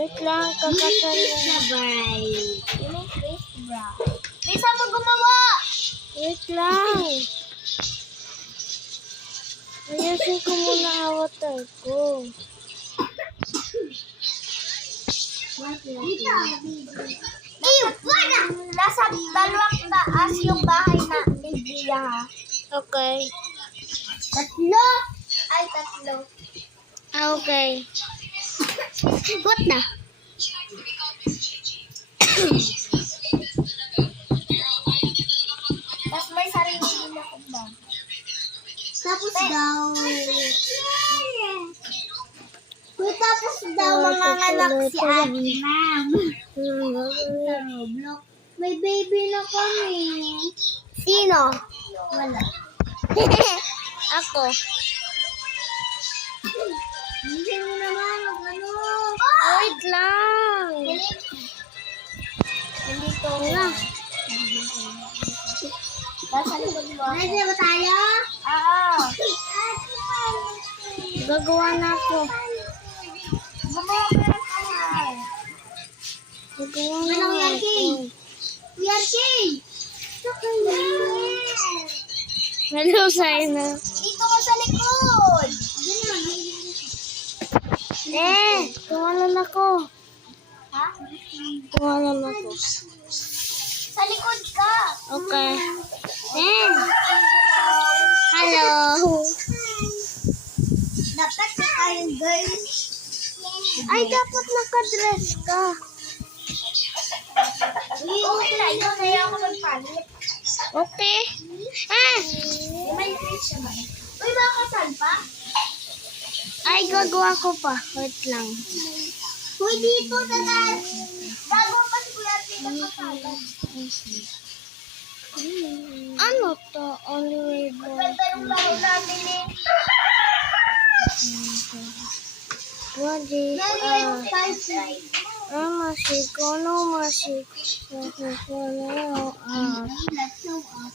Wait lang, kakasal na. Sabay. Yung Chris Brown. Bisa mo gumawa! Wait lang. Ayusin ko muna avatar ko. Nasa 2 taas yung bahay na ni Gia. Okay. 3. Ay, 3. Okay. What na? Tapos may sarili din akong bag. Tapos daw. Tapos daw mga anak si Ate Ma'am. Sa Roblox. May baby na kami. Sino? Wala. Ako. Hindi mo naman ano. Wait lang. Hindi to. Wala. Nasa likod mo. Ready na ba tayo? Oo. Gagawa na ako. Gumawa ka ng kamay. Gagawa na Manang ako. Yarky. Yarky! Hello, Saina. Dito ka sa likod. Tumalan ako. Ha? Tumalan ako. Sa likod ka. Okay. Hello. Dapat na tayong girl. Ay, dapat nakadress ka. Okay na, ikaw na yung ako magpalit. Okay. May dress siya ba? Uy, makakasal pa? Ay, gagawa ko pa. Wait lang. Uy, dito na tayo. Bago pa si Kuya Tita kasalan. Ano to? Only way Ang ganda yung laro natin eh. Body. Masiko, no masiko. Masiko, no. Let's show up.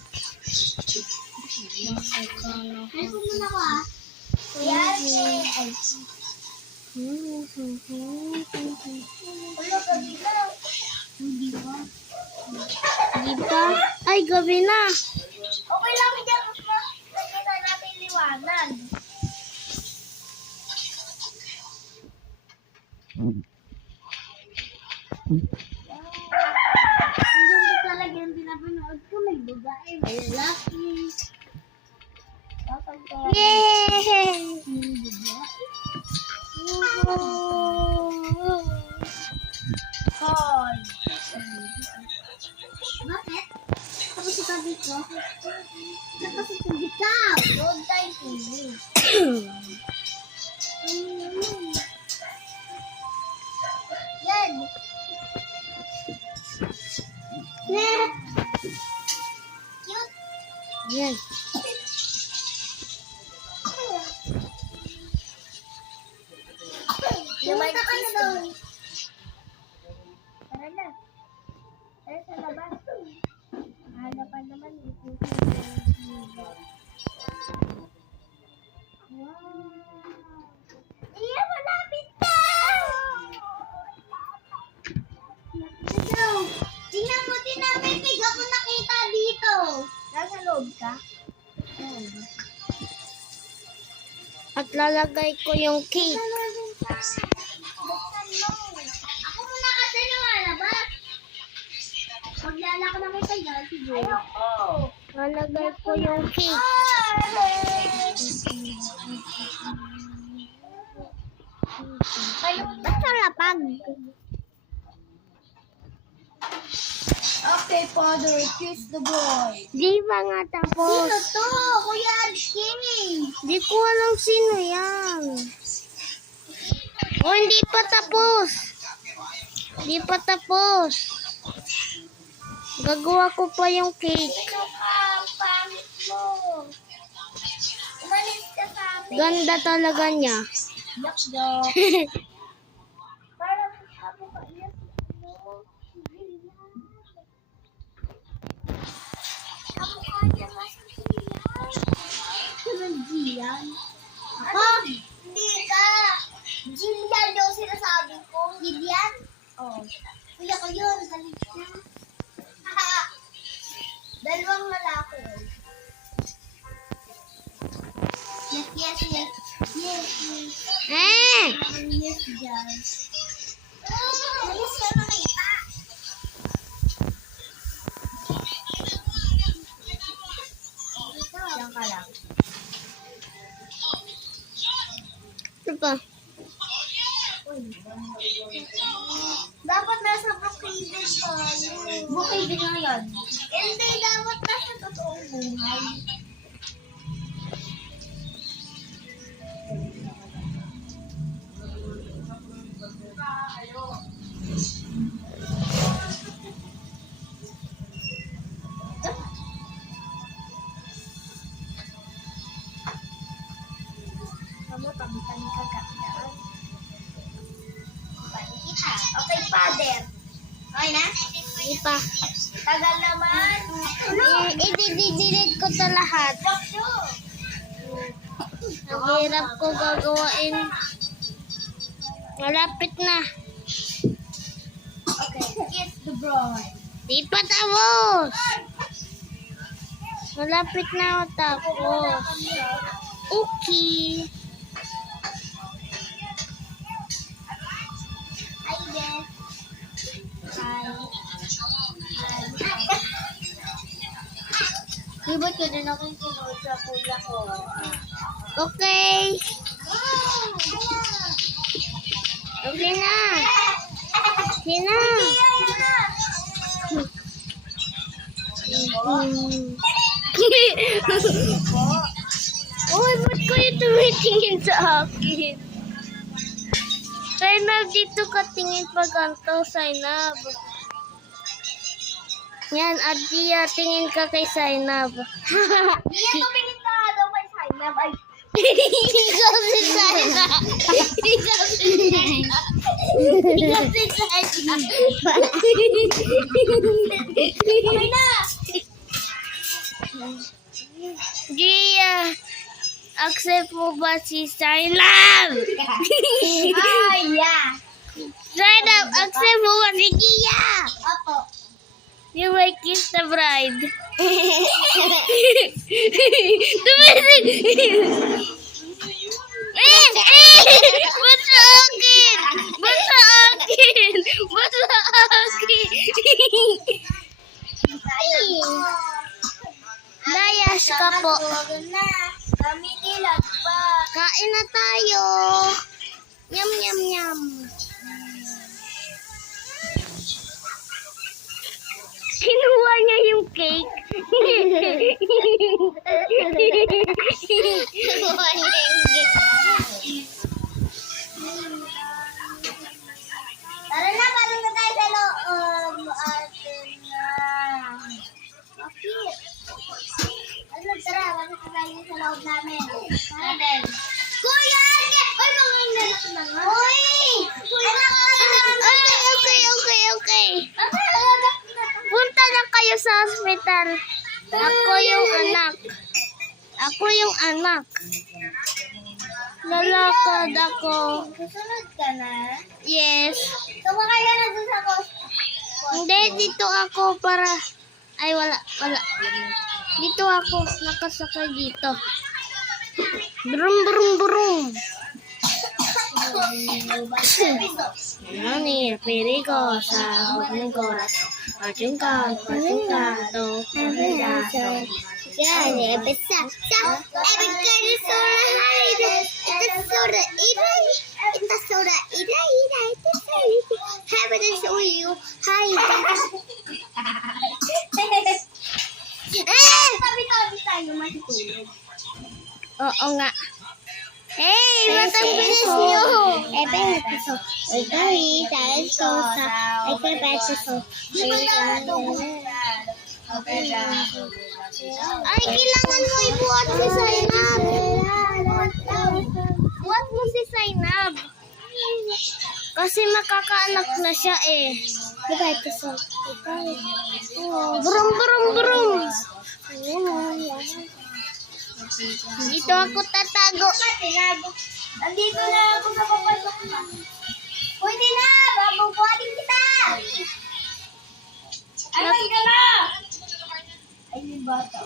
Ay, pumunta ko ah. Kuya Ate. Ulo, gabi na. Hindi ba? Di ba? Ay, gabi na. Okay lang, hindi ako nakita natin liwanag. Ang ganda talaga yung pinapanood ko. May babae, may lalaki. Dapat ka. Yay! Hoy! Bakit? Tapos si tabi ko. Tapos si tabi ka. Road time TV. Yan. Cute. Yan. Pumunta ka na daw. Tara na. Tara sa labas. Hanapan naman. Wow. Iya, malapit na! Ito. Tingnan mo, tinapipig ako nakita dito. Nasa loob ka? At lalagay ko yung cake. Buksan mo. Ako muna kasi lumalabas. Maglala ko na may tagal, siguro. Ayoko. Lalagay ko yung cake. Ba't lapag? Okay, father, kiss the boy. Di ba nga tapos? Sino to? Kuya Adkin. Di ko alam sino yan. Oh, hindi pa tapos. Hindi pa tapos. Gagawa ko pa yung cake. Sino ka? Ang pangit mo. Umalis ka sa amin. Ganda talaga niya. Yuck. Parang ako ka iyak. Ako kaya masasiyan. Sinang Gian? Ako? Hindi ka. Jillian yung sinasabi ko. Jillian? ko yun. Galit na. Dalawang lalaki. Yes, yes, yes. Yes, yes. Yes, guys. Alis ka makita. Diyan ka lang. Ano pa? Dapat nasa Brookhaven tayo. Brookhaven na yan. Hindi, dapat nasa totoong buhay. Kamu tabi-tabi ka kakadaan. Paano kita? Okay, father. Okay na? Hindi pa. Tagal naman. I-delete ko to lahat. Ang hirap ko gagawain. Malapit na. Okay, kiss the bride. Di pa tapos. Malapit na ako tapos. Okay. Hi, Beth. Hi. Di ba't ka din akong sunod sa kuya ko? Okay. Okay na. Okay na. Uy, ba't kayo tumitingin sa akin? Zainab, dito ka tingin pa ganito, Zainab. Yan, Adia, tingin ka kay Zainab. Iya, tumingin ka nga daw kay Zainab. Ay, Ikaw si Zainab. Ikaw si Zainab. Ikaw si Zainab. okay na. Gia, accept mo ba si Zainab? Ay, yeah. Zainab, accept mo ba si Gia? Apo. You may kiss the bride. Tumisig! Ba't sa akin? Ba't sa akin? Ba't sa akin? Layas ka po. Na. Kami nilag pa. Kain na tayo. Yum, yum, yum. Kinuha niya yung cake. Kinuha niya yung cake. Tara na, balik na tayo sa loob. Atin na. Bakit? Ano, tara, balik na tayo sa loob namin. Tara din. Kuya! Ay, mga inanak na nga. Uy! Okay. Punta lang kayo sa hospital. Ako yung anak. Lalakad ako. Susunod ka na? Yes. Sumakay ka na dun sa Hindi, dito ako para... Ay, wala. Dito ako. Nakasakay dito. Brum, brum, brum. Nani, pirigo sa huwag corazón. Pachungka, to. Yeah, basta. Every girl is so high. It's so the it's so the Heaven is with you. Hi. Tabi-tabi tayo matutulog. Oo nga. Hey, ba't ang bilis nyo? Ay, kailangan mo ibuhat si Zainab. Buhat mo si Zainab. Kasi makakaanak na siya eh. Brum, brum, brum. Dito ako tatago. Nandito na ako sa papasok na. Pwede na, bababuhatin kita. Ay, ka na! Ay, yung bata.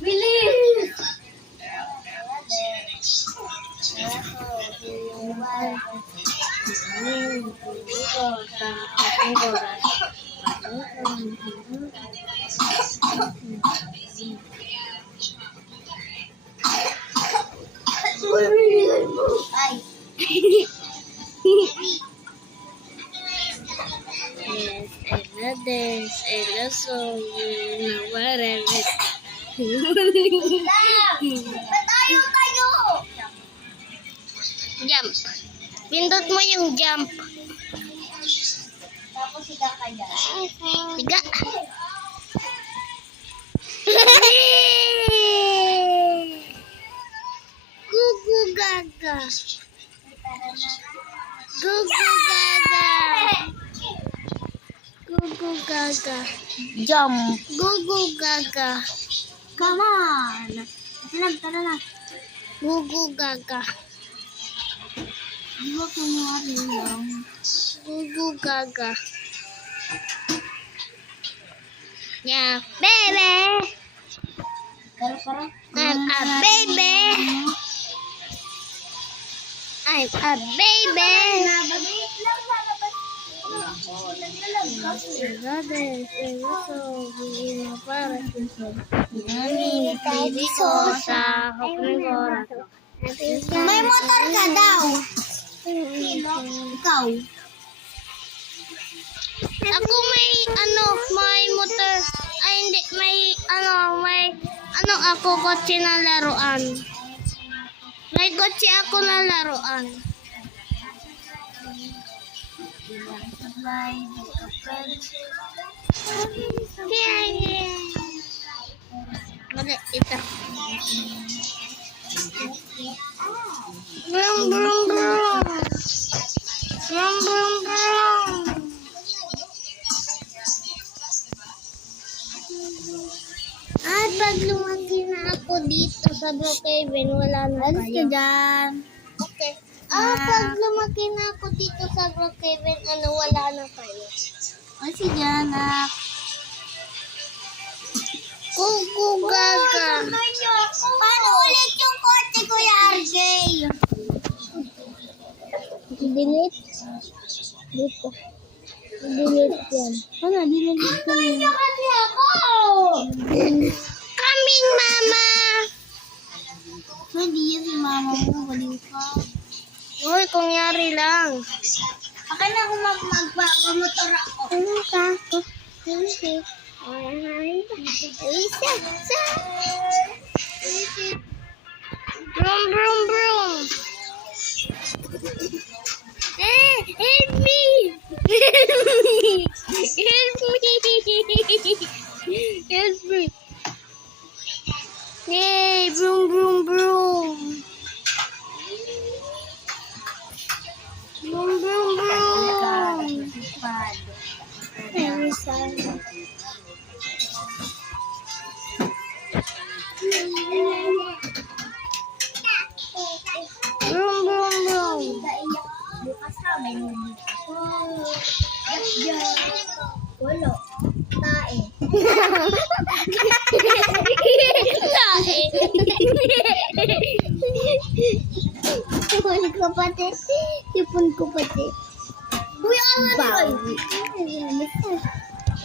Bilis! Ay. Yes, I love this. I love so you. Whatever. Tayo! Jump. Pindot mo yung jump. Tapos higa ka dyan. Tiga. Gugu gaga. Gugu gaga. Gugu gaga. Jump. Gugu gaga. Come on. Tara na. Gugu gaga. Di ba kunwari lang? Gugu gaga. Yeah, baby. Para. I'm a baby. I'm a baby. Nabagay lang lalabas. Naglalag kasi. May motor ka daw. Ikaw. Ako may may motor. Ay hindi, may ako kotse na laruan. May kotse ako na laruan. Yeah. Wala, ito. Brum, brum, brum. Brum, brum, brum. At pag lumaki na ako dito sa Brookhaven, wala na Alis ka kayo. dyan. Okay. Pag lumaki na ako dito sa Brookhaven, wala na kayo. Alis ka dyan, nak. Kuku gaga. Paano ulit yung kotse, Kuya RJ? Delete. Dito. Delete yan. Ano, dinilip ko na. Kasi ako! Coming, mama! Hindi yan si mama mo, baliw ka. Uy, kunyari lang. Akin na kung magpapamotor ako. Ano ka? Hindi. Isa. Brum, brum, brum. Help me! Help me! Help me! Help me! Yay! Brum, brum, brum! Brum, brum, brum! Very sad. Brum, brum, brum! Bukas na, may nubit ako. Walo. Tae. Tipon ko pati. Tipon ko pati. Kuya, ano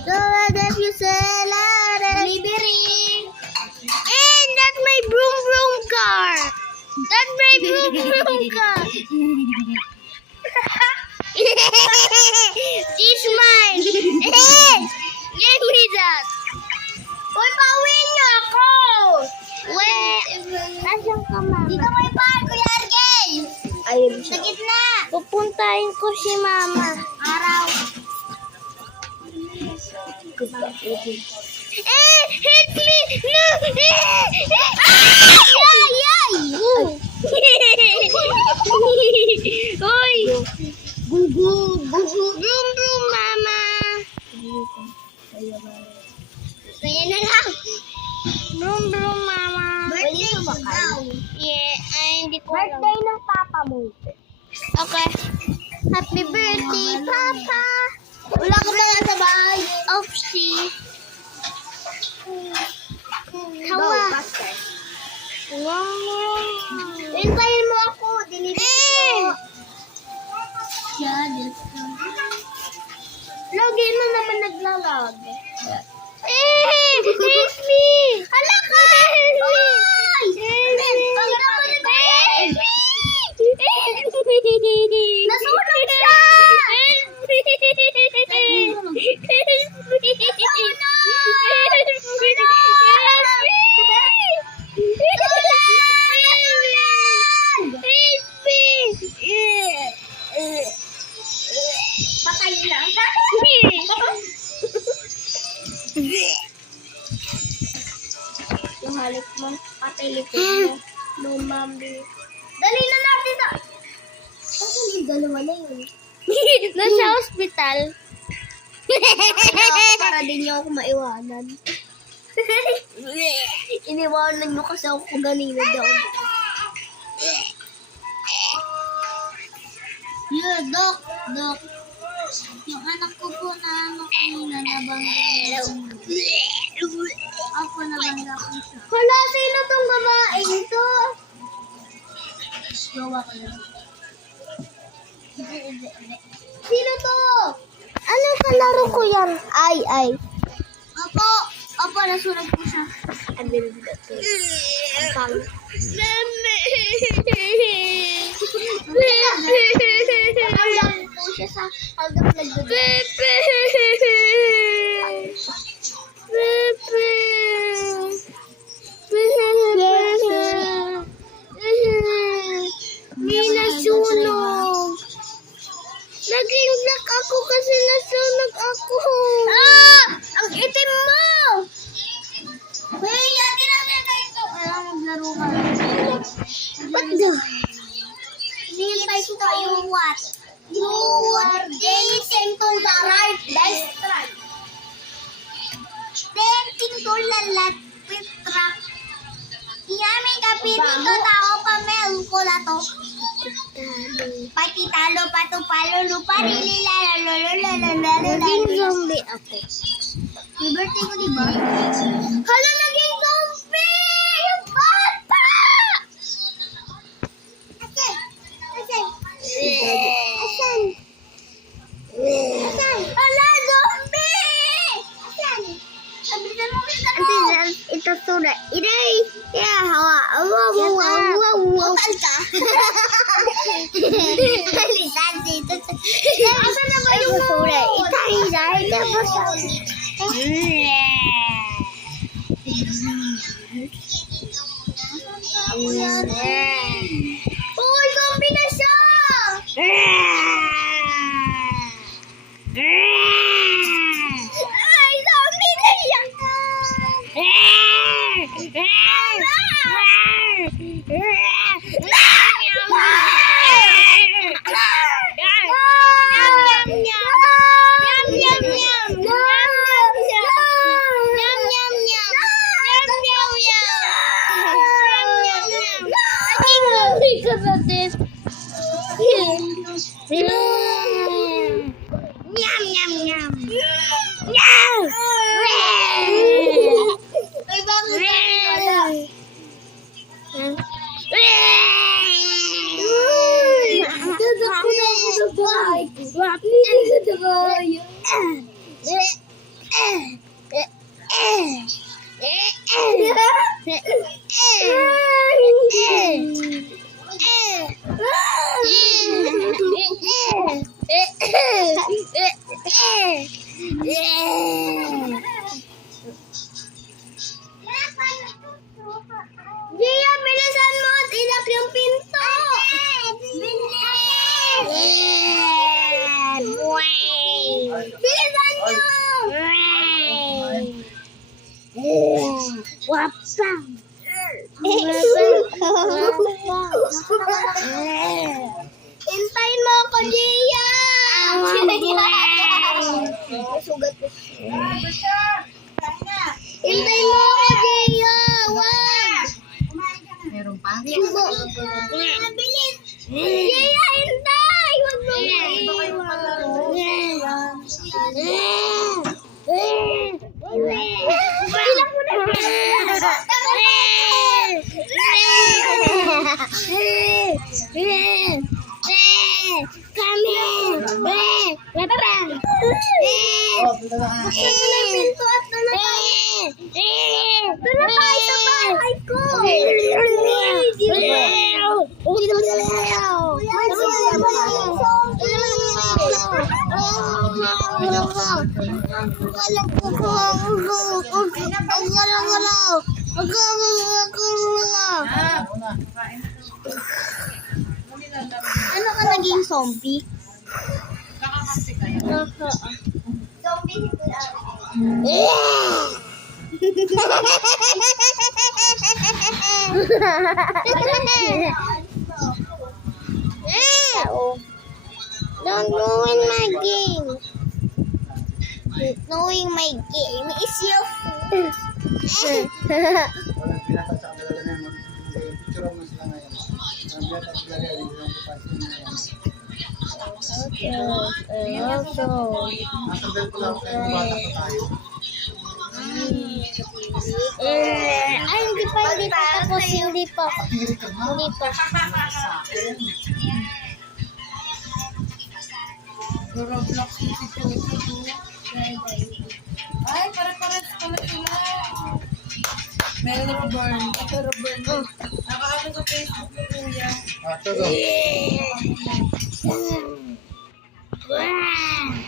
So, if you say louder. Libreng. And that's my broom broom car. That's my broom broom car. This mine. Give me that. Uy, pauwiin niyo ako! Wait. Asan ka, mama? Dito may park, Kuya RJ! Ayun Sa gitna! Pupuntahin ko si mama. Araw! Help me! No! Ay! Hoy! Gugu! Broom, broom, mama! Kaya na lang! Broom, broom, mama! Birthday mo daw! Yeah, hindi ko alam. Birthday ng papa mo! Okay. Happy birthday, Papa! Wala ka ba nga sa bahay? Oopsie. Go, Hawa. faster. Wow. Hintayin mo ako. Delivery ko. Lagi mo naman naglalag. Help me. Hala ka! Oy! Nasunog siya! Patay na. Yung halik mo, patay likod mo. No, mami. Dali na natin sa... Kasi yung dalawa na yun. Nasa hospital. Kaya ako para din niyo ako maiwanan. Iniwanan niyo kasi ako kung ganina daw. Yeah, Doc. Yung anak ko po na ano kanina nabangga. Ako nabangga ko siya. Hala, sino tong babaeng to? Gawa ko lang. Sino to? Ano kalaro ko yan? Ay. Opo, nasunog po siya. Ang pang. Nakalang po siya sa hanggang nagdudod. May nasunog. Naging black ako kasi nasunog ako. Ah! Ang itim mo! Hey, yatin natin na ito. Alam, maglaro ka lang. Ba't daw? Hinihintay ko kayo what? You are dancing to the right, left track. Dancing to the left track. Iyami kapirito tao pa meron ko na to. Pati talo, pato, palo, lupa, Naging zombie ako. May birthday ko, diba? Hala, naging zombie! Yung bata! Asan? Hala, zombie! Asan? Sabitan mo kita to. Ito sura. Iday. Yeah, hawa. Hotel ka? Halitan dito. Asan na ba yung sura? Itay dahil tapos. Uy, zombie na siya! Ay, zombie na siya! Ay, bakit wala? Dadako na ako sa bahay. Sa bahay. Gia, bilisan mo at ilak yung pinto. Bilisan nyo! Wapang. Hintayin mo ako, Gia! Sugat ko. Hintayin mo ako, Gia! Wag! Meron pa? Mabilis! Gia, hintay! Wag Ano ka naging zombie? Zombie Don't ruin my game. Knowing my game is your food. Ay, hindi pa tapos, hindi pa. Ay, para-paras pala sila. Meron burn. Nakaano sa Facebook ni Kuya.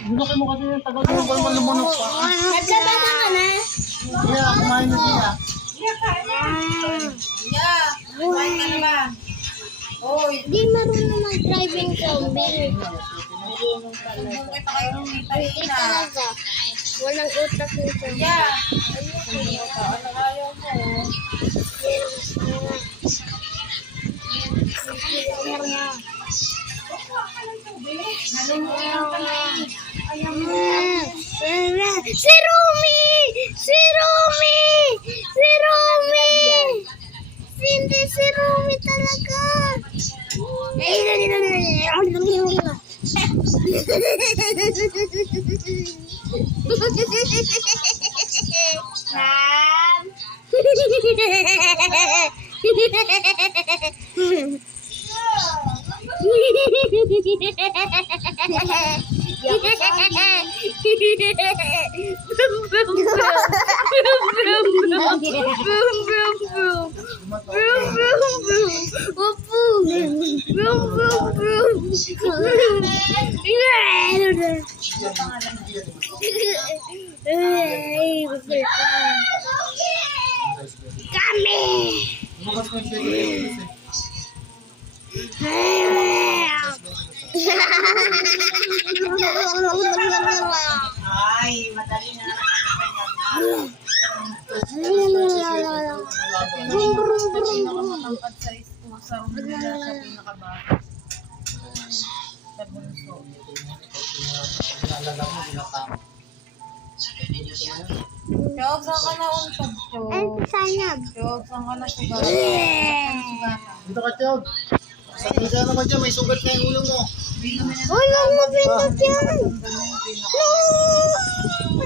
Bunukin mo kasi yung tagal mo ba lumunok pa? Nagsabata ka na? Kaya, kumain na siya. Yeah, kumain ka na ba? Oy, Hindi marunong mag-driving zombie. kung kita kayo ng tita Hindi Ina. talaga. Walang utak yung zombie. Yeah. Ano ayaw mo? Si Rumi! Si Rumi! Si Rumi! Hindi si Rumi talaga. Bukas ko yung schedule. Ay, madali na. Pinakamatangkad sa school sa nila sa pinakabata. Sa bunso. Naalala mo, binatama. Chog, saan ka na untog, Chog? Sayang. Chog, saan ka na sugatan? Dito ka, Chog. Sabi ka naman dyan, may sugat na yung ulo mo. Wala mo pinag yan.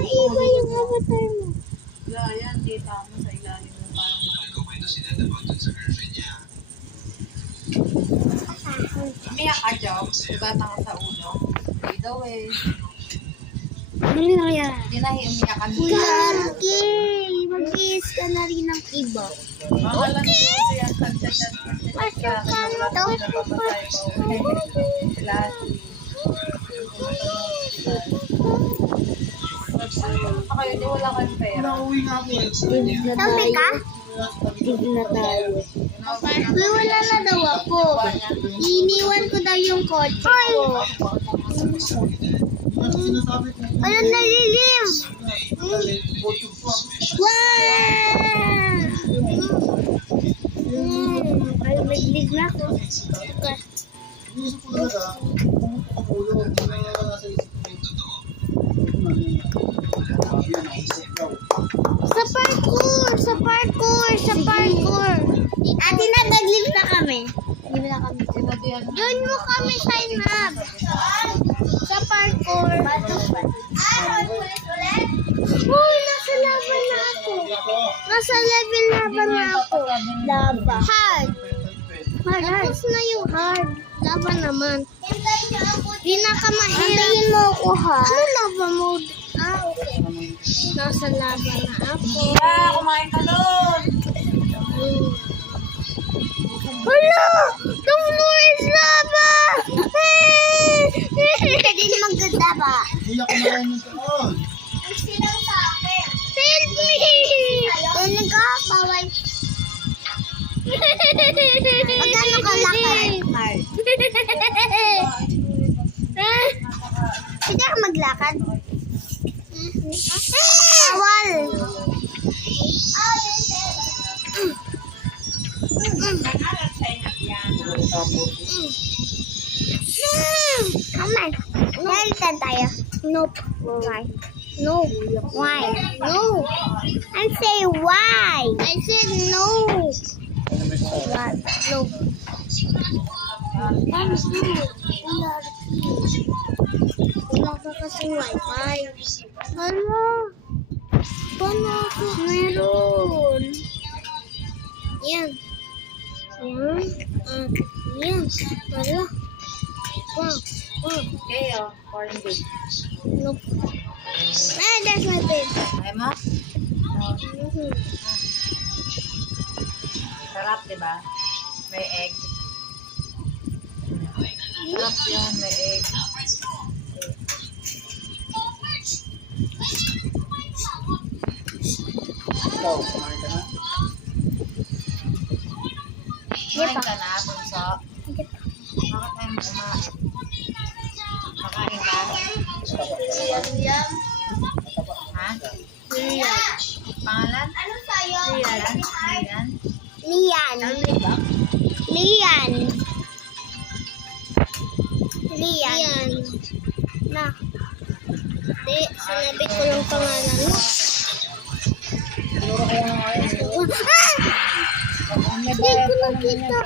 Iba yung avatar mo. Wala, yan, kita mo sa ilalim ng parang umiyak ka, Chog. Sugatan ka sa ulo. Hindi daw eh. Dali na kaya. Hindi na umiyakan mo. Gagi! Mag-kiss ka na rin ng iba. Pangalan ko siya, chat-chat. Masok ka na to. Pa kayo, di wala kayong pera. Nauwi nga po eh. Sabi ka? Tig na tayo. Uy, wala na daw ako. Iniwan ko daw yung kotse ko. Ano sinasabi ko? Ano nalilim? Ay, naglig na ako. Inisip ko talaga, pumunta ang ulo, hindi na nasa isip ko. Sa parkour! Sa parkour! Sa parkour! Ate na, nag-live na kami. Hindi mo na kami. yan. Doon mo kami sign up. Sa parkour. Uy, nasa laban na ako. Nasa level laban na ako. Laba. Hard. Tapos na yung hard. Laba naman. Di na ka mahirap. Antayin mo ako ha. Ano lava mode? Ah, okay. Nasa laba na ako. Kumain ka doon. Hala! The floor is lava! Hindi naman ganda ba? Hindi ako kumain ng taon. Silang sa akin. Help me! Ano ka? Bawal. Magkano ka laki? Hindi ka maglakad. Bawal. Come on. Nalitan tayo. Nope. Why? No. Why? No. I say why? I said no. Why? No. Times two. Wala ka kasing wifi. Hala. Paano ako? Meron. Yan. Yan. Yan. Hala. Wow. Wow. Okay, oh. Corn beef. Nope. Ah, that's my bed. Ay mo? Mhm. Sarap, di ba? May egg. Sarap yan, may egg. Ikaw, kumain ka na? Kumain ka na, bunso. Bakit tayo kumain? Makain ka? Ha? Pangalan? Ano sa'yo? Lian? Lian. Lian. Lian. Yan. Na. Di, sinabi ko yung pangalan mo. Hindi ko nakita.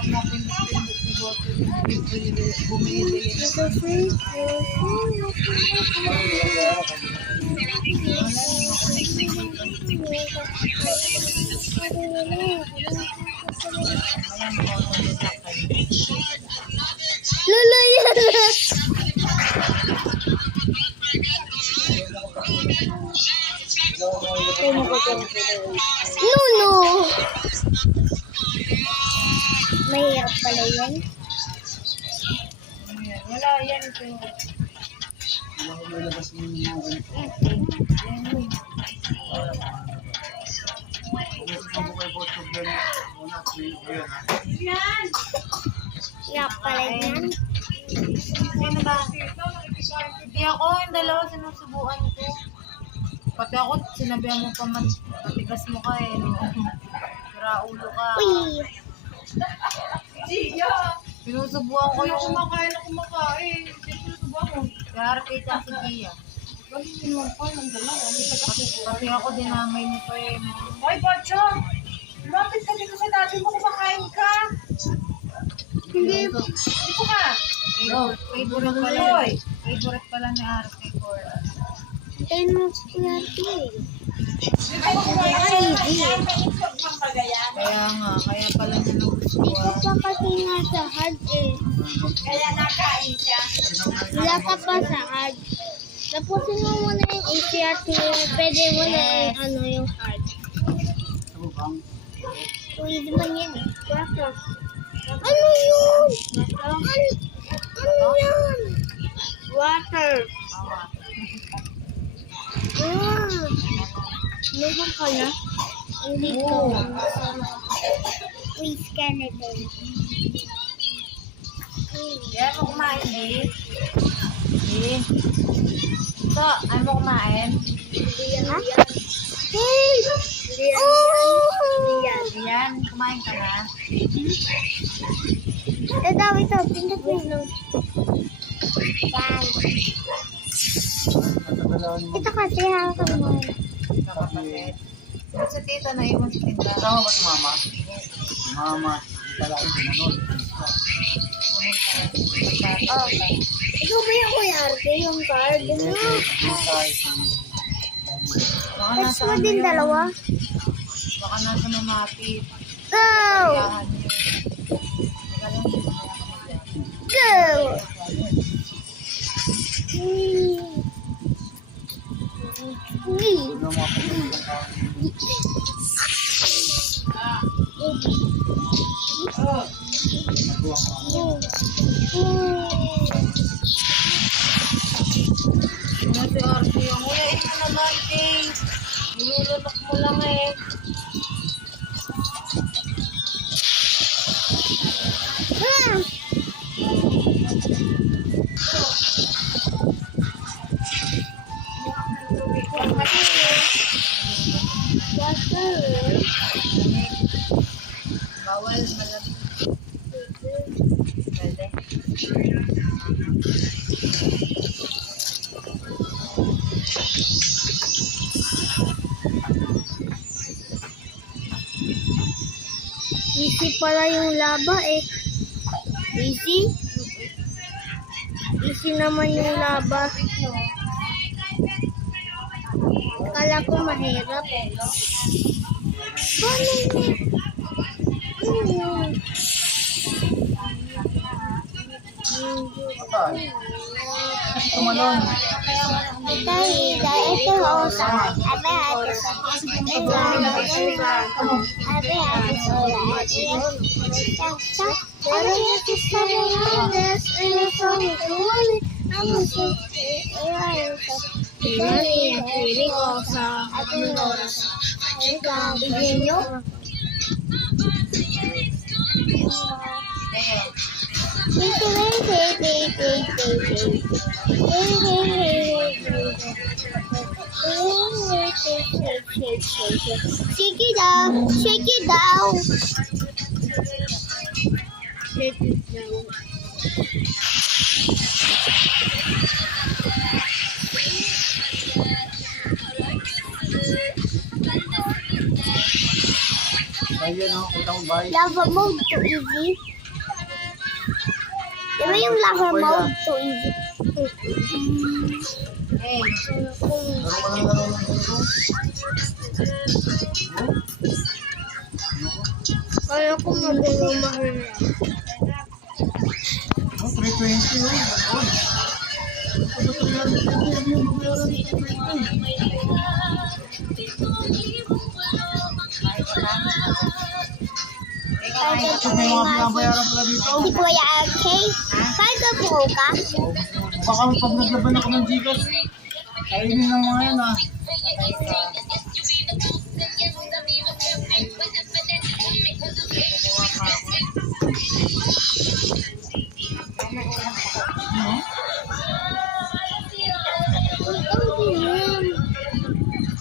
Lala yan. No. Mahirap pala yan. Wala yan. Wala ko lalabas ng mga ganito. Kung gusto mo kay Botog yan, wala. Ayan, ha? Hirap pala yan. Sino ba? Hindi ako, yung dalawa sinusubuan ko. Pati ako, sinabihan mo pa matigas mo ka eh. No? Sira ulo ka. Uy. Sinusubuan ko yung kumakain. Sinusubuan ko. Kaya arcade ang si Gia. Pati ako dinamay mo pa eh. Ay, Bacho! Bakit ka dito sa dati mo kumakain ka? Hindi. Dito ka! Favorite pala. Favorite pala ni Arte for. Tayo mo kuya T. Dito ka kumakain. May itlog ng bagayan. Kaya nga, kaya pala niya nagustuhan. Hindi ka pa kasi nasa hard eh. Kaya nakain siya. Wala ka pa sa hard. Tapusin mo muna yung easier to pwede mo na yung yung hard. Ano bang? Uy, di man yan eh. Ano yun? Ano yan? Water. Ah. Meron ka na? Hindi ko. Uy, skeleton. Yan mo kumain, Di. Di. So, ano mo kumain? Ha? Hey! Oh! Yan, kumain ka na. Ito. Pindot mo. Yan. Natagalaan mo. Ito kasi hawak mo. Kapatid. Ba't si tita na iwan sa tindahan? Kasama ba si Mama? Mama. Kala ko gumanon. Oh. Ikaw ba yung Kuya Arte, yung card? Baka Text nasa mo ano din yun. dalawa. Baka nasa namapit. Go! Kayahan yun. Magaling yun. Go! Ano mga pagkakas nagawa ko. Ano si Arte yung, kuya, ito naman, Kay. Nilulunok mo lang eh. Bawal, malamig. Pwede. Easy pala yung laba eh. Easy? Easy naman yung laba. Kala ko mahirap. Paano yun? Tumalon. Ito osa. Abe ate sa. Abe ate sa. Pero ito sa mga des. Ano sa mga ano sa. Hindi ko sa ating oras. Ikaw, bigyan nyo. Shake it down. Shake it down. Shake it down. Ayun, no? Kita mo ba? Lava mode to easy. Diba yung lava mode to easy? Hey, Laro ka lang laro ng dito. Kaya ko magulumahal na. Oh, 320 yun. Oy. Ano ba yan? Ano yung babayaran dito? 320. Ito may mga binabayaran pala dito. Si Kuya RK, kaya ka po ka? Baka pag naglaban ako ng Gcash, kainin ng mga yan ah.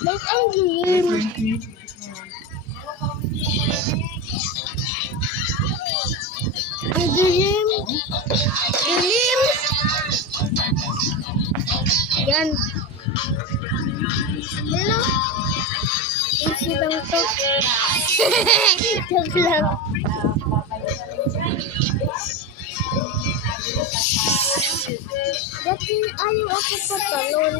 Ba't ang dilim? 320. Ang dilim. Dilim. Yan. Yan o. Easy lang to. Joke lang. Dati ayaw ako patalon.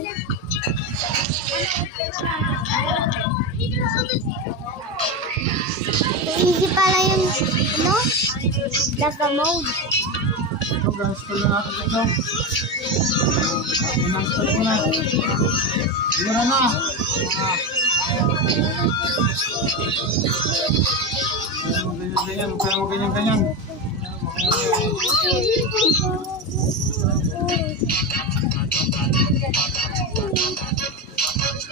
Easy pala yung, ano? Lava mode. Ito, gas-install na natin ito. In-install ko na. Sigura na. Ganyan, kaya mo ganyan.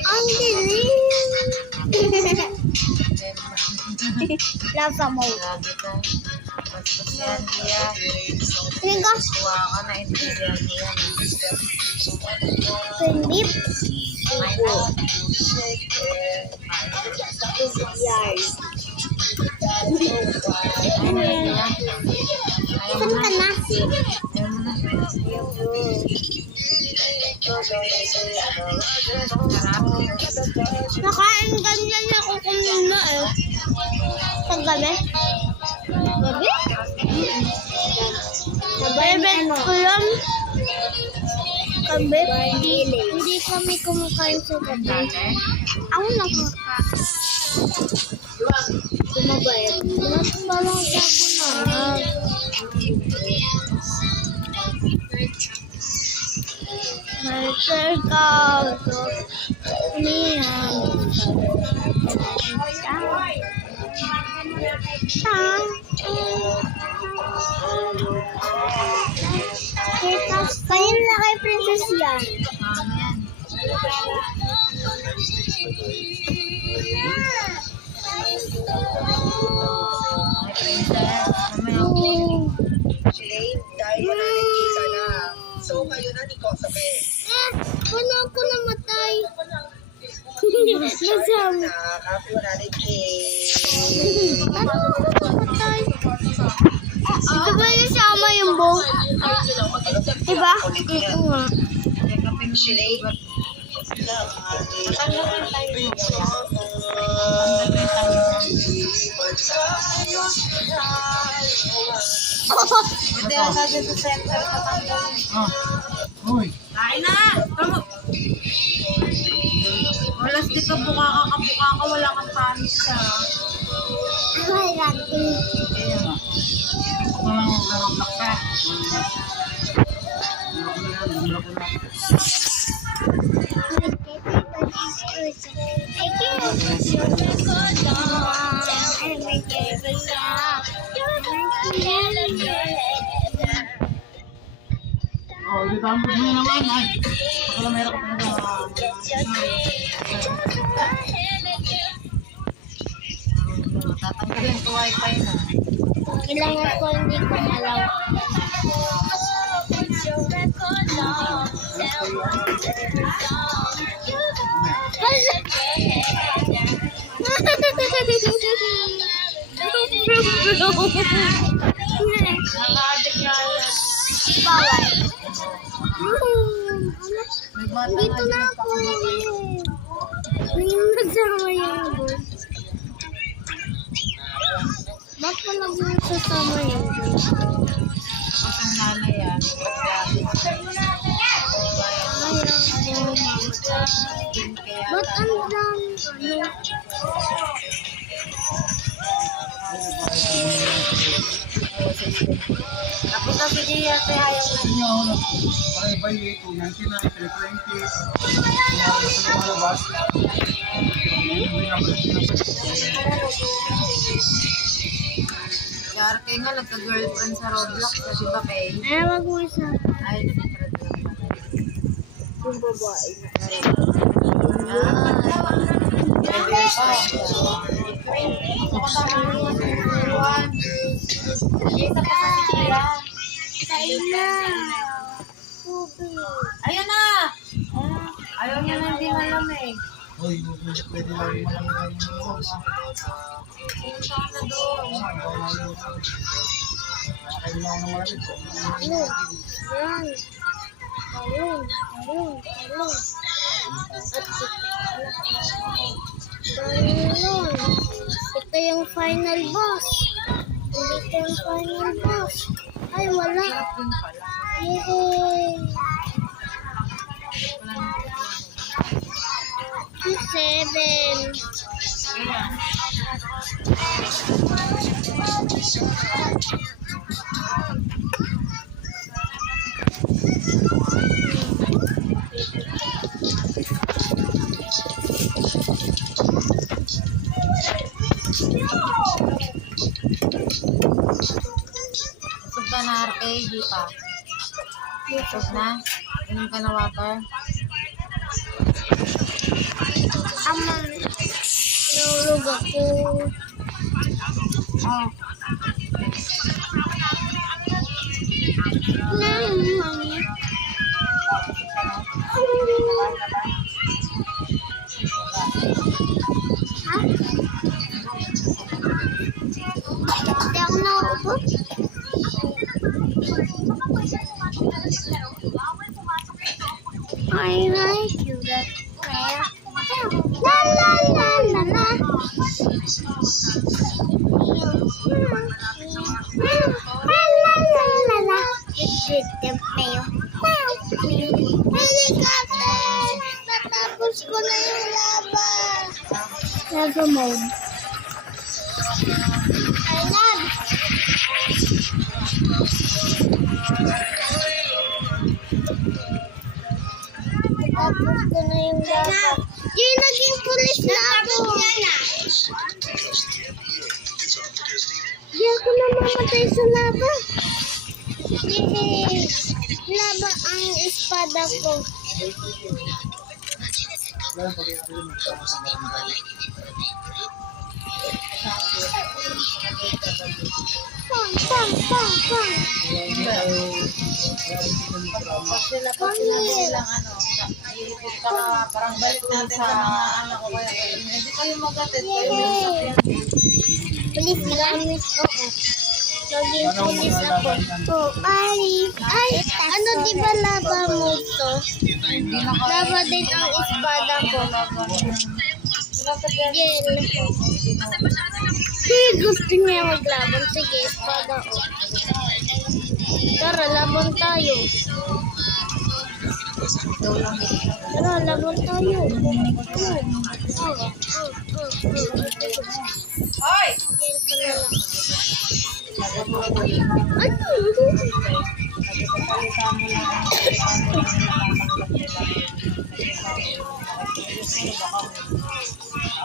Ang dilim. Lava mode. lagi ka. Bastos yan, Lia. Tingin ka? Tuwa ka na, intindihan mo yan. Pinlip. May na. Yard. Ano yan? Ayaw mo Saan na. ka na? Ayaw mo na. Nakain ganyan ako kanina eh. Sa gabi. Gabi? gabi. Hindi kami kumakain sa gabi. Dati? Ako nakakain. Kumabayad. Parang gabi na. May circle. Niyan. Kayo na kay Princess yan. Yan. Ay, princess. Mamaya ako. Shane, dahil wala nagkita na. So, kayo na ni Kosobe. Paano ako namatay? Nasama. Nakakapi wala nagkita. Paano ako namatay? Ito ba yung sama yung boat? Diba? Ito nga. Check-upin mo Shane. yung Hindi, asa dito sa center patanggalin. Uy. Kain na! Tama! Walas dito, buka ka, wala kang panis ka. Ay, rati. Ayan. Ako lang ang narablak ka. Oh, itambod mo na naman. Ay, baka meron ka na. Tatanggalin ko wifi na. Kailangan ko hindi ko malaw. Naka-addict na yan. Bawal. May bata Dito nga na din ako. Ngayon nagsama yung boat. Ba't pala mo sasama yung boat? Tapos ang nanay yan. Ba't ang dami ano? Tapos sabi niya yate ayaw na. Hindi ako na. Parang iba yung 19, 320. Sa malabas. Kaya nga nagka-girlfriend sa Roblox. Kasi ba kay? Ay, wag mo isa. Ay, secret lang ba? Yung babae. Kain na. Tubig. Ayun na! Ayaw niya na hindi malamig. Uy, pwede lang yung malamig mo. Punta na doon. Kaya na ako ng malamig. Ayun. Yan. Ayun. Ayun. Ayun. Ayun. Ito yung final boss. Ito yung final boss. Ay, wala. Yun pala. Yay! 7. Ayan. Busog ka na, RK, di pa. Busog na? Inom ka na water? Aman. Nulog ako. Oh. Mami. Ha? Hindi ako nakaupo. I like you that way. La la la la la. La la la la la. It's just a fail. Lava mode. I love. Tapos ko na yung lava. Yay, naging pulis na ako. Di ako na mamatay sa lava. Yay! Lava ang espada ko. Wala pag i-upload mo sa barangay. Pang, pang, pang, pang. Pag sila bilang ano, iipit ka na, parang balik natin sa mga ano ko kaya. Hindi kayo magatid, kayo yung sakyan. Pulis gamit ako. Naging pulis ako. Oh, ay, ano di ba lava mo to? Lava din ang espada ko. Gel. Gusto niya maglaban. Sige, espada ko. Tara, laban tayo. Tara, laban tayo. Hoy! Gel pala lang. Ano?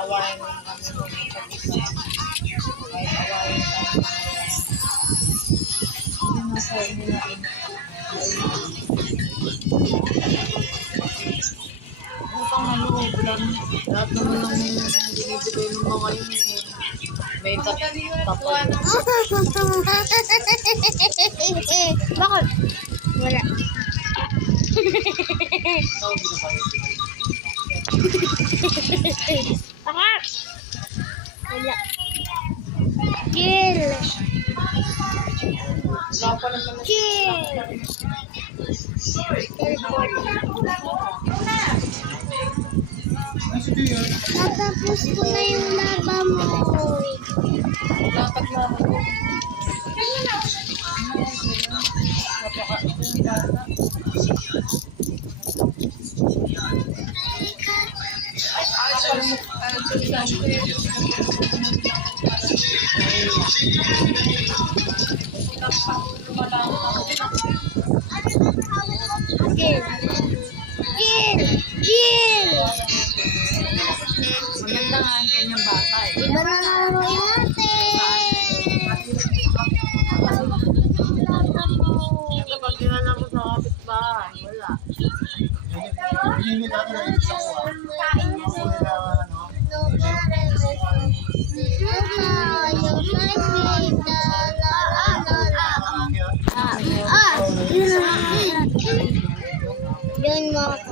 Awayin mo kami ng isa. Kahit awayin kami. Yun ang sa inyo na utang na loob lang. Lahat naman ng binibigay ng mga yun. May tapal. Bakit? Wala. Bakit? Wala. Gil. Wala pa naman. Gil. Teleport. Natapos ko na yung lava mo. Dapat na ako. Gil. Gil. Gil. Maganda nga ang kanyang bata eh. Iba na laruin natin. Kapag dinala mo sa kapitbahay, wala. Hindi natin na isang Yun mo ako.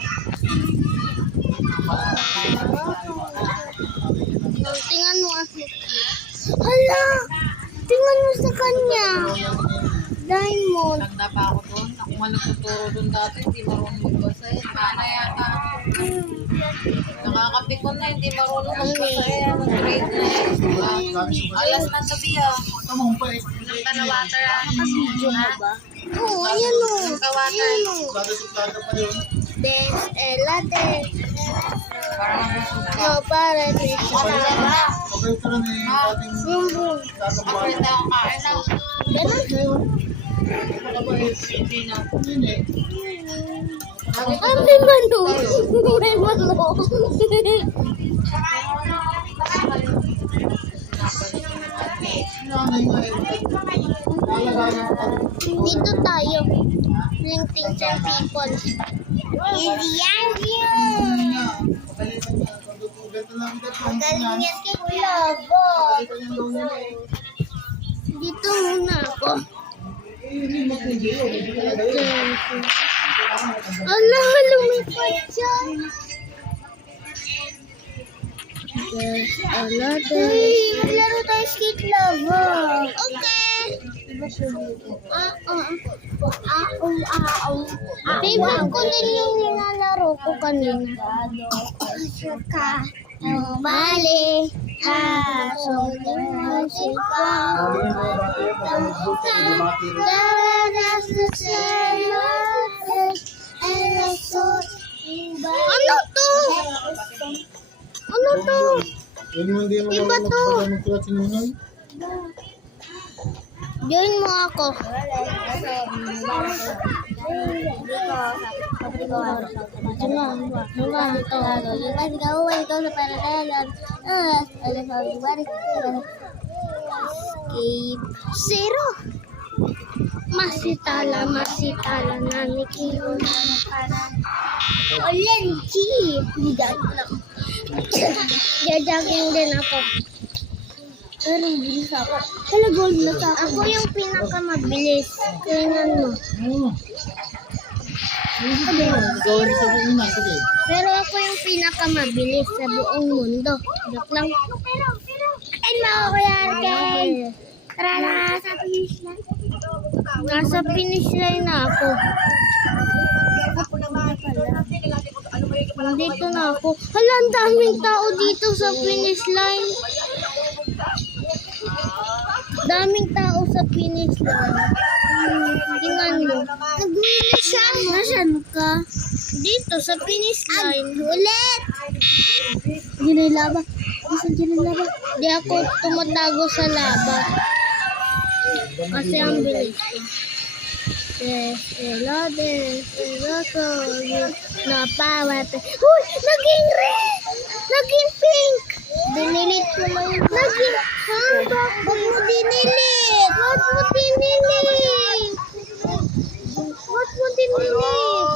Tingnan mo kasi. Hala! Tingnan mo sa kanya. Diamond. Tanda pa ako doon. Ako nga nagtuturo doon dati. Hindi marunong magbasa eh. Nana yata. Nakakapikon na. Hindi marunong magbasa eh. Mag-grade na eh. Alas na sabi ah. Tamang pa eh. Nang kanawater ah. Video mo ba? Oo, ayan o. Ayan o. Suplada pa yun. Des, elate. Parang resulta. No, para dito. Okay ka rin eh. Dating Boom, boom. Ako rin ako kain na. Ganun. Hindi na. yun eh. Ah, may manok. May manok. Nanay nga eh. Lalagayan ka. Dito tayo. Linking sa people. Easy yan yun. Pagalitan niya. Ganito lang ito. Magaling yan kay Kuya Bo. Pagalitan niya daw niya eh. Dito muna ako. Ala, lumipad siya. Hey, laro tayo skate lava. Okay. Favorite ko din yung nilalaro ko kanina. Suka. Bale. So, ano to? Ano to? Yun mo hindi mo Iba to. magsulat si Nunoy. Join mo ako. Escape. Zero. Masitala na ni Kilo. OMG. Jajagin din ako. Pero bilis ako. Hala, gold na sa akin. Ako yung pinakamabilis. Tingnan mo. Ikaw rin sa una, sige. Pero ako yung pinakamabilis sa buong mundo. Joke lang. Ay, makakuyarkin. Tara na, sa finish line. Nasa finish line na ako. Nandito na ako. Hala, ang daming tao dito sa finish line. Daming tao sa finish line. Tingnan mo. Nag-win siya. Nasaan ka? Dito sa finish line. Ulit! Ginay laba. Nasaan ginay laba? Di ako tumatago sa laba. Kasi ang bilis ko. Napawat. Uy! Naging red! Naging pink! Dinilit ko lang. Naging... Ha? Ba't mo dinilit? Ba't mo dinilit? Ba't mo dinilit?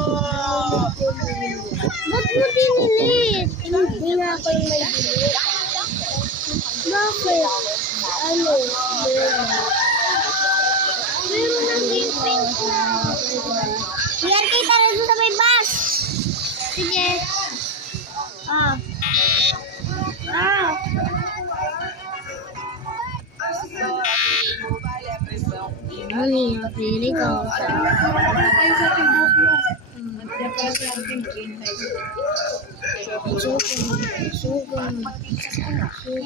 Ba't mo dinilit? Hindi na ako yung may dinilit. Bakit? Ano? Pero naging pink na. Yan kita rin sa may bus. Sige. Ano yung pili ko?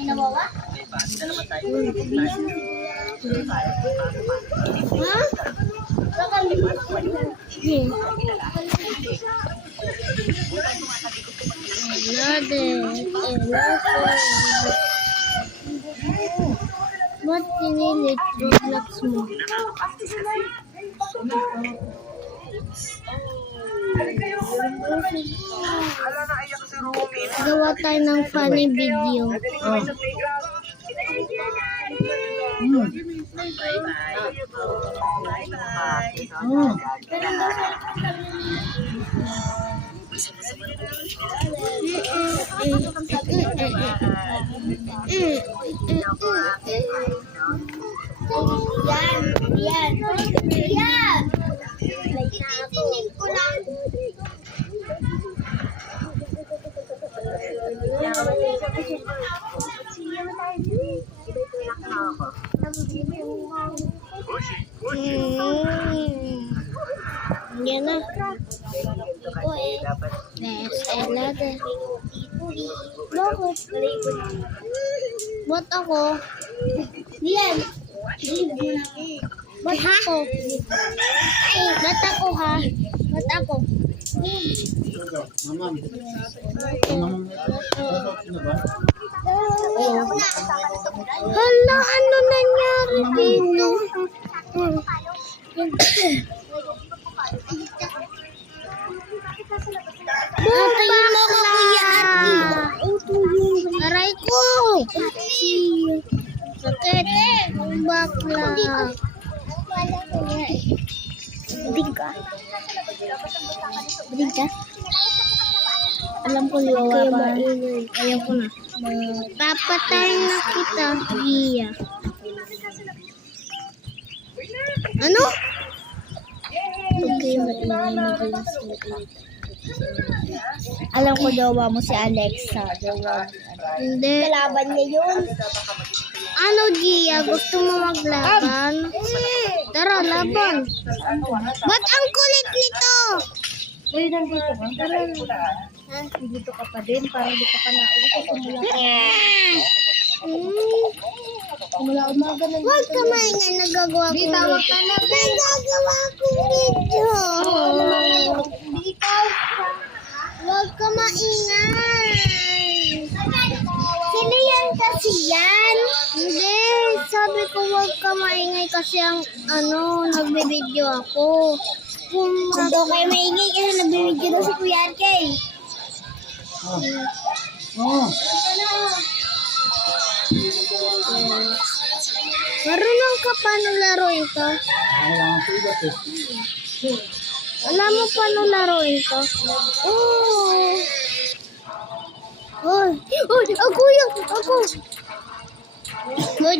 Nabawa? Ha? Ba't pinilit Roblox mo? Gawa tayo ng funny video. Yan. Titinig ko lang. Yan na. Elada. Bakit? Ba't ako? Yan. Ba't ako? Ba't ako ha? Ba't ako? Mamam. Hala, ano nangyari dito? Bumba mo ko, Kuya Ati. Aray ko! Sakit. Bakla. Bigka. Bigka? Alam ko liwa pa. Ayaw ko na. Papatay na kita, Gia. Ano? Okay, maingay na games. Alam ko jowa mo si Alexa. Hindi. Kalaban niya yun. Ano, Gia? Gusto mo maglaban? Tara, laban. Ba't ang kulit nito? Uy, nandito ka? Dito ka pa din para di ka pa nauwi kasi mula umaga na. Huwag ka maingay. Nagagawa ko video. Nagagawa ko video. Huwag ka maingay. Sino yan yan? Hindi, sabi ko huwag ka maingay kasi ang nagbe-video ako. Kung daw kayo maingay kasi nagbibidyo daw si Kuya RK. Oo. Marunong ka paano laruin to? Kailangan sugat eh. Alam mo paano laruin to? Oo. Oy, ako yun, ako.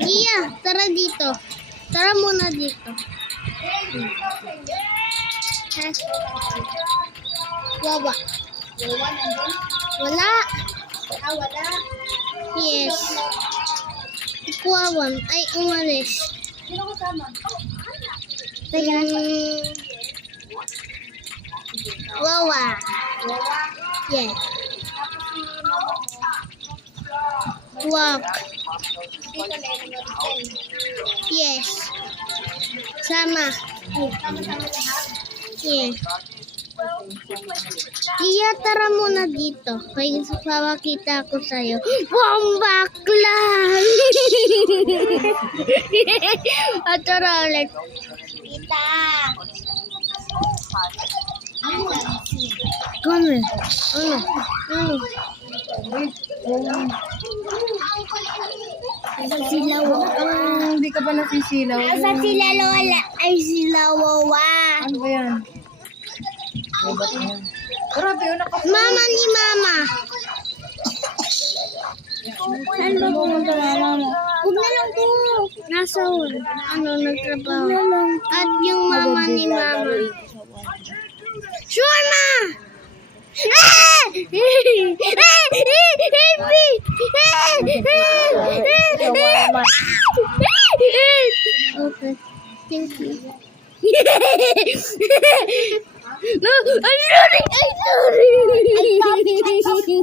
Gia, tara dito. Tara muna dito. Ha? Wawa. Wala. Wala. Yes. Ikuwawan. Ay, umalis. Sino kasama? Wawa. Yes. Walk. Yes. Sama. Yes. Iya, tara muna dito. Kaya papakita ko sa'yo. Bombakla! At tara ulit. Kita. Kami. Ano? Sila Wawa. Hindi ka pa nasisilaw. Asa sila Lola? Ay sila Wawa. Ano ba yan? Ano ba yan? Grabe, yun ako. Mama ni Mama. Saan ba pumunta na Lola? Huwag na lang to. Nasa nagtrabaho. At yung mama ni Mama. Sure, Ma! Ah! Okay. Thank you. No, I'm sorry.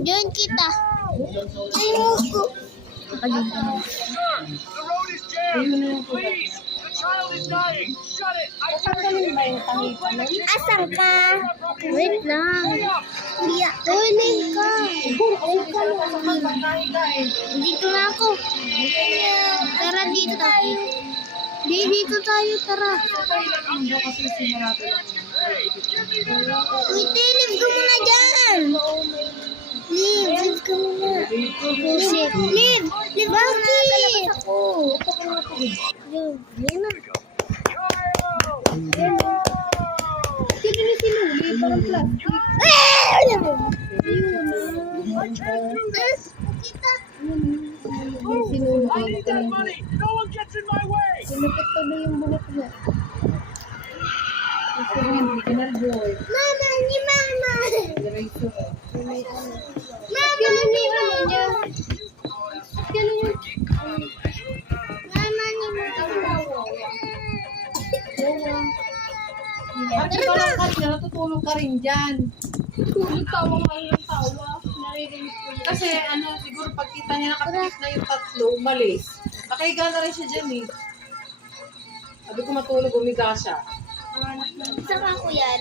Diyan kita. Ayoko. Asan ka? Wait lang. Kuya. Uling ka. Dito na ako. Tara dito. Dito tayo, tara. Wait, live ka muna dyan. Live ka muna. Pusit. Live ka muna sa labas ako. Yan na. Sige ni sinuli, parang plastic. Kita. Sinupit pa ba yung bulat niya? Mama ni Mama. Mama ni Mama. Mama ni Mama. At ikaw lang kanina, natutulog ka rin dyan. Kasi siguro pagkita niya nakatikip na yung tatlo, umalis. Nakahiga na rin siya dyan eh. Sabi ko matulog, umiga siya. Saka ko yan.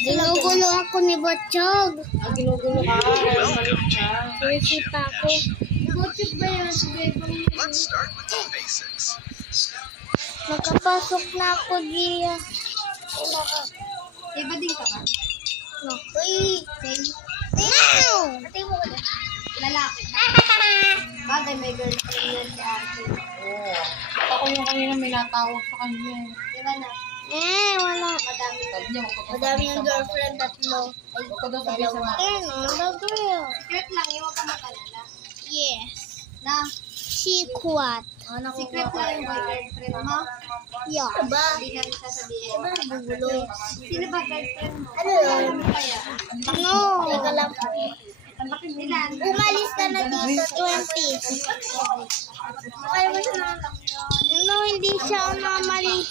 Ginugulo ako ni Botchog. Ginugulo ka, umalis ka. Susi pa ako. Butchog ba yan? Nakapasok na ako, Gia. Iba din ka ba? No. Uy! No! Patay mo ko na. Lalaki. Bagay, may girlfriend yun si Ate. Oo. Ako yung kanina may natawag sa kanya. Diba na? Wala. Madami. Sabi niya, huwag ka pa Madami sabi yung sa girlfriend, tatlo. Huwag ka daw sabi sa mga. Nagagaya. Secret lang, yung huwag ka makalala. Yes. Na, Sikwat. secret lang yung girlfriend mo. Yeah. Ba? Hindi na rin sasabihin. Diba nagugulo? Sino ba girlfriend mo? Ano yun? Ano kaya? No. Teka lang. Ilan? Umalis ka na dito, 20. Kaya mo siya nalang. No, hindi siya umamali.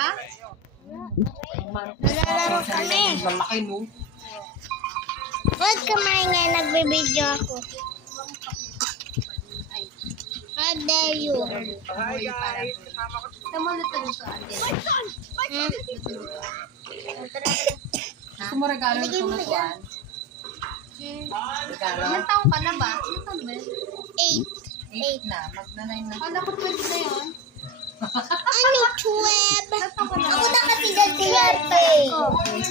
Ha? Nalalaro kami. Lalaki mo. Huwag ka maingay, nagbe-video ako. How dare you? Tama na ito sa atin. Hmm? Gusto mo regalo ng tunatuan? Regalo. Ilang taong ka na ba? 8. 8 na. Magna-9 na. Kala ko 12 na yun. Ano, 12? Ako na kasi dati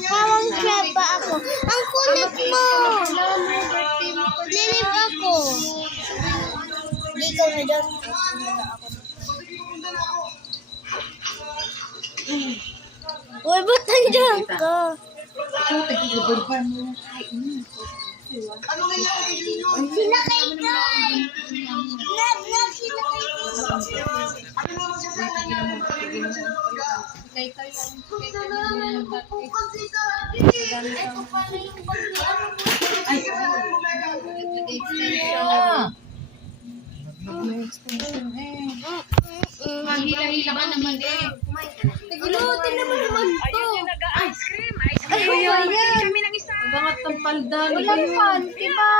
Parang 12 pa ako. Ang kulit mo! Lilip ako. Hindi ko na dyan. Uy, ba't nandiyan ka? Sila kay Kai! Nag sila kay Mahila-hila ka naman eh. Nagilutin naman to. Ayan. Ang bangat ng palda. Walang panty ba?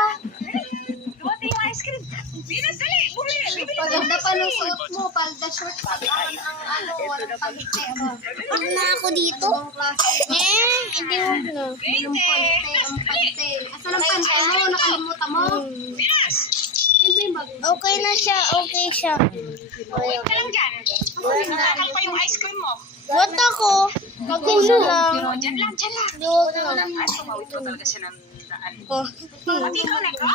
Paganda pa ng suot mo, palda short pa. Walang panty ba? Huwag na ako dito. Hindi huwag na. Walang panty, ang panty. Asan ang panty mo? Nakalimutan mo? Ayun ba yung bag? Okay na siya, okay siya. What ako? Okay siya lang. Diyan lang. Huwag na. Tumawid ko talaga siya ng daan. Oh. Pati ikaw na ka?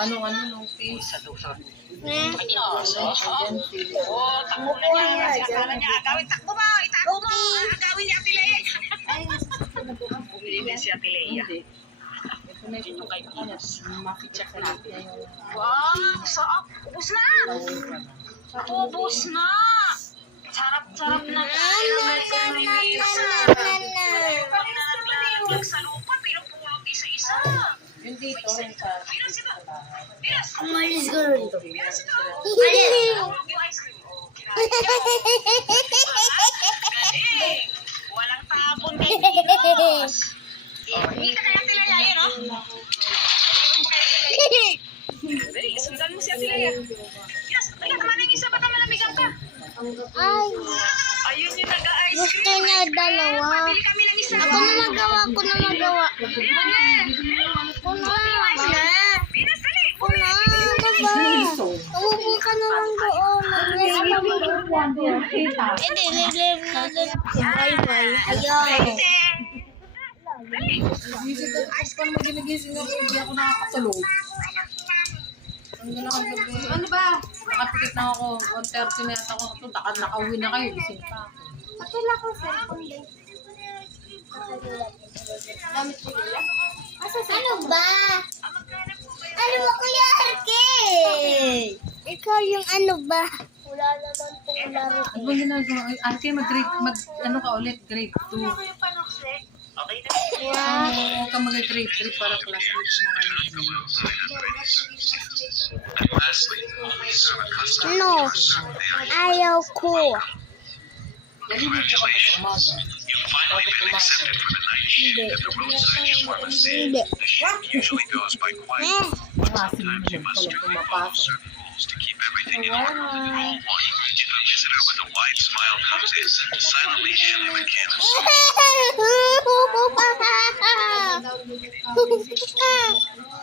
Ano nung face. Oo, takbo na niya. Akala niya, agawin, takbo ba? Itago mo. Agawin niya Ate Leia. Bumili din si Ate Leia. Yun yung kay Pinas. Makicheck natin yung Wow, sarap. Ubus na. Ubus na. Sarap na. Sa lupa, pinupulot isa-isa. yung dito. Yung sa Umalis ko rito. Tulog yung ice cream. Oh, kinain niya. Walang tapon kay Pinos. Hindi ka kaya Ate Leia, no? Sundan mo si Ate Leia. Yes, teka, tama na yung isa. Baka malamigan ka. Ay, Ayun yung nag-ice gusto cream. niya dalawa. Pabili kami ng isa. Ako na magawa, ako na magawa. Ako na. Pinas, dali. Ako na, baba. Umupo ka na lang doon. Hindi, nilib na din. Bye-bye. Ayaw. Gising ka, tapos pa naman ginigising ako, hindi ako nakakatulog. Ano ba? Nakapikit na ako, 1:30 na yata ako, nakauwi na kayo, gising pa ako. Patula ko cellphone din. Gamit ko nila? Ano ba? Ano ba, Kuya Arke? Ikaw yung ano ba? Wala naman pong laro. Ano ba ginagawa? Ay, Arke, ano ka ulit? Grade 2. Okay na. Huwag ka mag-grade 3 para classmates mo ngayon. No. Ayaw ko. Lagi dito ka ba sa umaga? Bakit pumasok? Hindi. Hindi. Kasi hindi pala pumapasok.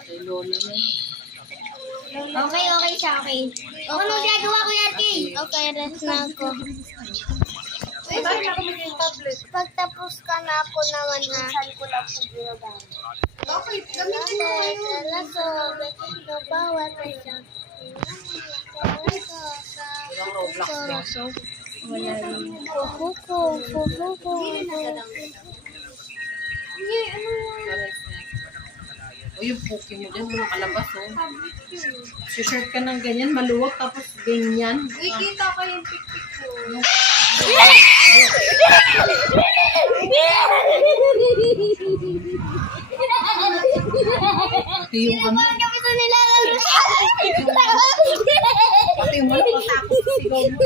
Kay Lola na yun. Okay siya, okay. Ano ginagawa ko yan, Kay? Okay, rest na ako. Bakit ako may tablet? Pagtapos ka na ako naman ha. Saan ko lang po ginagamit. Okay, gamitin mo ngayon. No bawat isa. Ilang Roblox ba? Wala rin. Kuko. O yung puki mo dyan, walang kalabas oh. Si-shirt ka ng ganyan, maluwag, tapos ganyan. Uy, kita ko yung pic-pic ko. Pati yung ano, Kami ito nilalaro. pati yung walang matakot sa sigaw mo.